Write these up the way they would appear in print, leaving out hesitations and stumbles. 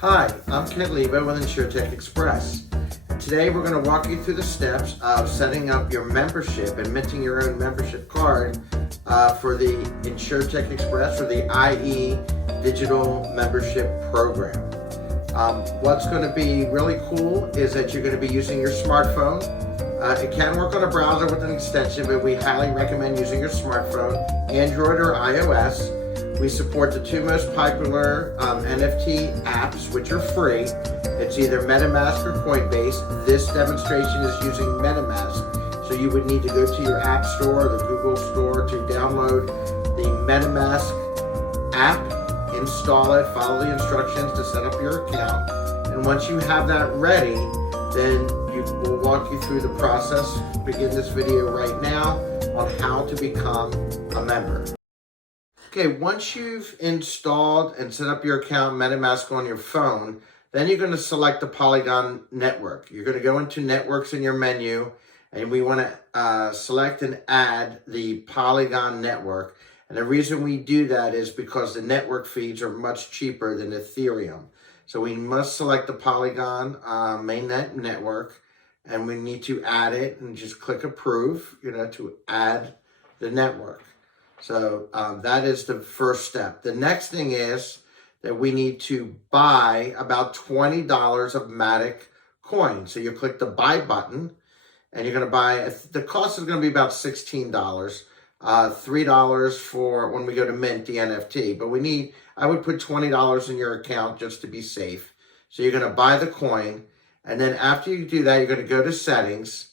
Hi, I'm Kent Lebo with InsurTech Express. And today we're going to walk you through the steps of setting up your membership and minting your own membership card for the InsurTech Express or the IE Digital Membership Program. What's going to be really cool is that you're going to be using your smartphone. It can work on a browser with an extension, but we highly recommend using your smartphone, Android or iOS. We support the two most popular NFT apps, which are free. It's either MetaMask or Coinbase. This demonstration is using MetaMask. So you would need to go to your App Store or the Google Store to download the MetaMask app, install it, follow the instructions to set up your account. And once you have that ready, then we'll walk you through the process. Begin this video right now on how to become a member. Okay, once you've installed and set up your account MetaMask on your phone, then you're going to select the Polygon network. You're going to go into networks in your menu, and we want to select and add the Polygon network. And the reason we do that is because the network fees are much cheaper than Ethereum. So we must select the Polygon mainnet network, and we need to add it and just click approve, to add the network. So that is the first step. The next thing is that we need to buy about $20 of Matic coin. So you click the buy button and you're going to buy, the cost is going to be about $16, $3 for when we go to mint the NFT. But I would put $20 in your account just to be safe. So you're going to buy the coin. And then after you do that, you're going to go to settings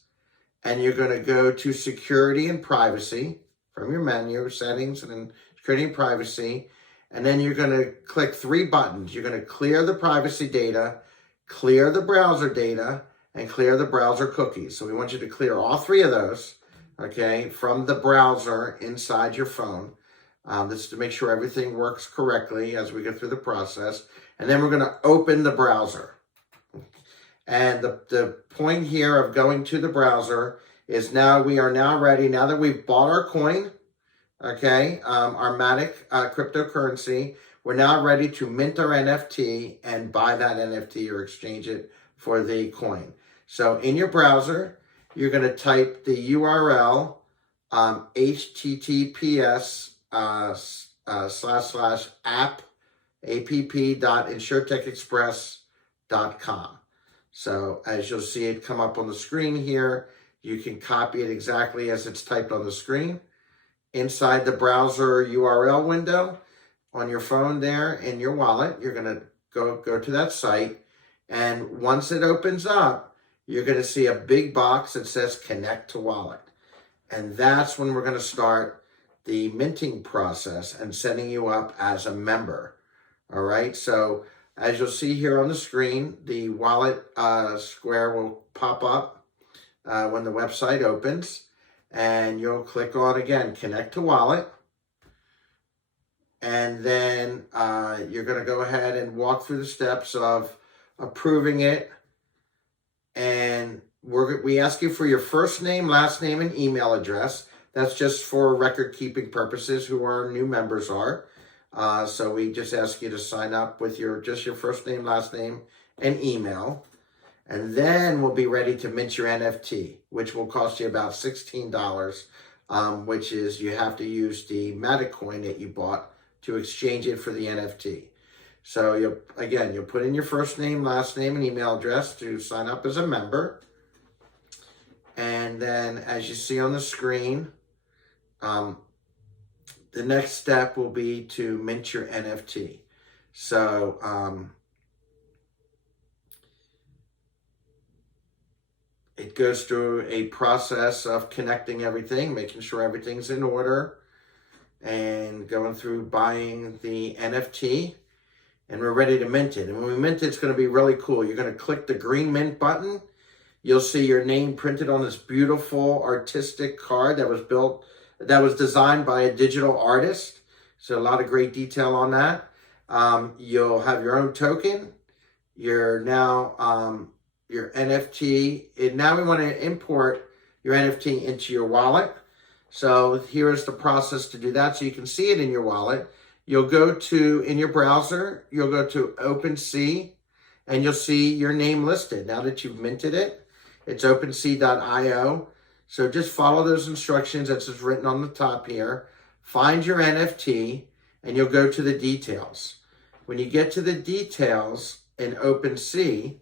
and you're going to go to security and privacy. From your menu, settings, and then security and privacy. And then you're going to click three buttons. You're going to clear the privacy data, clear the browser data, and clear the browser cookies. So we want you to clear all three of those, okay, from the browser inside your phone. This is to make sure everything works correctly as we go through the process. And then we're going to open the browser. And the point here of going to the browser is we are now ready, now that we've bought our coin, okay, our Matic cryptocurrency, we're now ready to mint our NFT and buy that NFT or exchange it for the coin. So in your browser, you're going to type the URL, https://app.insurtechexpress.com. So as you'll see it come up on the screen here, you can copy it exactly as it's typed on the screen. Inside the browser URL window on your phone there in your wallet, you're going to go to that site. And once it opens up, you're going to see a big box that says connect to wallet. And that's when we're going to start the minting process and setting you up as a member. All right. So as you'll see here on the screen, the wallet square will pop up when the website opens, and you'll click on, again, connect to wallet. And then you're going to go ahead and walk through the steps of approving it. And we ask you for your first name, last name, and email address. That's just for record-keeping purposes, who our new members are. So we just ask you to sign up with just your first name, last name, and email. And then we'll be ready to mint your NFT, which will cost you about $16, which is you have to use the Matic coin that you bought to exchange it for the NFT. So you'll put in your first name, last name, and email address to sign up as a member. And then as you see on the screen, the next step will be to mint your NFT. So it goes through a process of connecting everything, making sure everything's in order, and going through buying the NFT, and we're ready to mint it. And when we mint it, it's going to be really cool. You're going to click the green mint button. You'll see your name printed on this beautiful artistic card that was designed by a digital artist. So a lot of great detail on that. You'll have your own token. You're now your NFT, and now we want to import your NFT into your wallet. So here is the process to do that. So you can see it in your wallet. you'll go to, in your browser, you'll go to OpenSea, and you'll see your name listed. Now that you've minted it, it's OpenSea.io. So just follow those instructions that's just written on the top here. Find your NFT, and you'll go to the details. When you get to the details in OpenSea,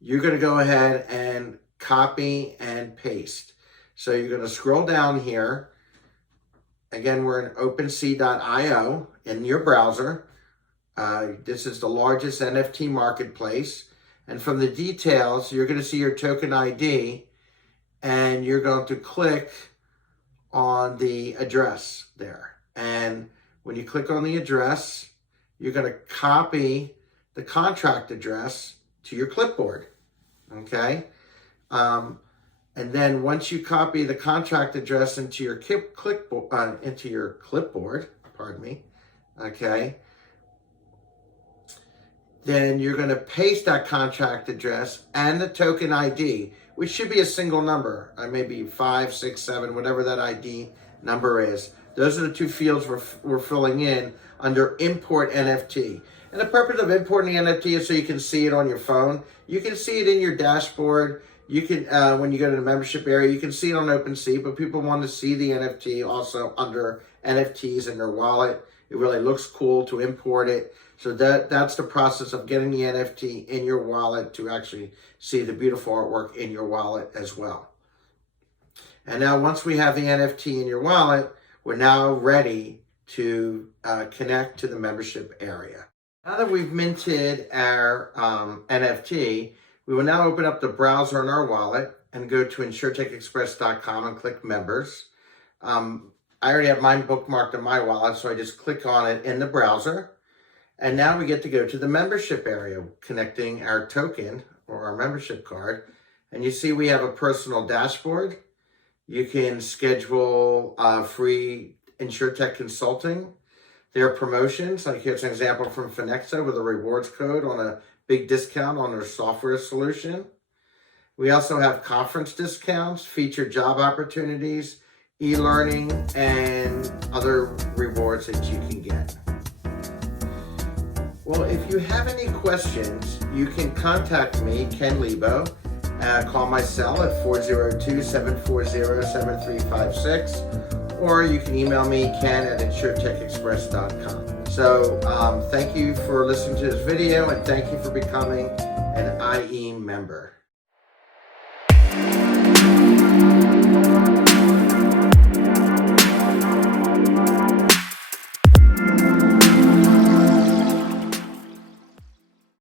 you're going to go ahead and copy and paste. So you're going to scroll down here. Again, we're in OpenSea.io in your browser. This is the largest NFT marketplace. And from the details, you're going to see your token ID, and you're going to click on the address there. And when you click on the address, you're going to copy the contract address to your clipboard, okay? And then once you copy the contract address into your clipboard, pardon me, okay, then you're going to paste that contract address and the token ID, which should be a single number, maybe 5, 6, 7, whatever that ID number is. Those are the two fields we're filling in under Import NFT. And the purpose of importing the NFT is so you can see it on your phone. You can see it in your dashboard. You can, when you go to the membership area, you can see it on OpenSea, but people want to see the NFT also under NFTs in their wallet. It really looks cool to import it. So that's the process of getting the NFT in your wallet to actually see the beautiful artwork in your wallet as well. And now once we have the NFT in your wallet, we're now ready to connect to the membership area. Now that we've minted our NFT, we will now open up the browser in our wallet and go to InsurTechExpress.com and click Members. I already have mine bookmarked in my wallet, so I just click on it in the browser. And now we get to go to the membership area, connecting our token or our membership card. And you see we have a personal dashboard. You can schedule free InsurTech consulting. There are promotions, like here's an example from Finexa with a rewards code on a big discount on their software solution. We also have conference discounts, featured job opportunities, e-learning, and other rewards that you can get. Well, if you have any questions, you can contact me, Ken Lebo. Call my cell at 402-740-7356, or you can email me, ken@InsurTechExpress.com. So thank you for listening to this video, and thank you for becoming an IE member.